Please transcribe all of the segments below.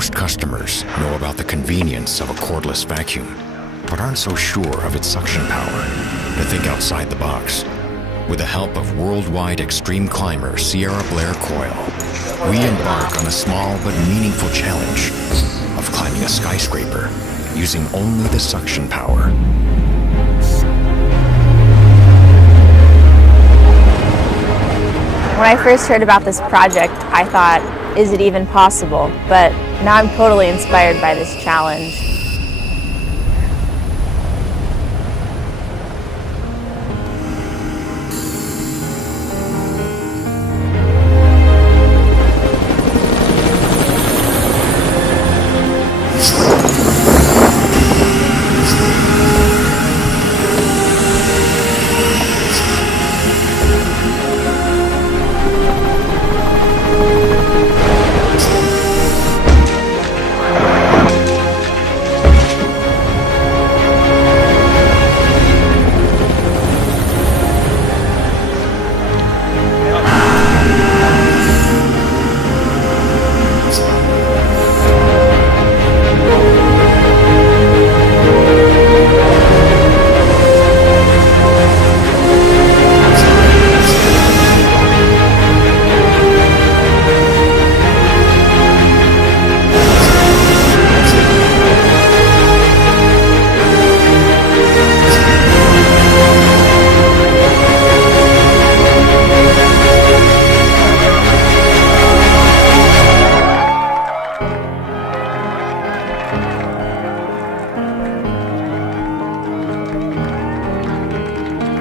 Most customers know about the convenience of a cordless vacuum, but aren't so sure of its suction power to think outside the box. With the help of worldwide extreme climber Sierra Blair Coyle, we embark on a small but meaningful challenge of climbing a skyscraper using only the suction power. When I first heard about this project, I thought, is it even possible? But now I'm totally inspired by this challenge.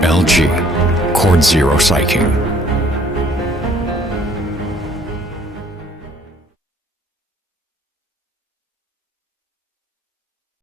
LG Cord Zero Cycling.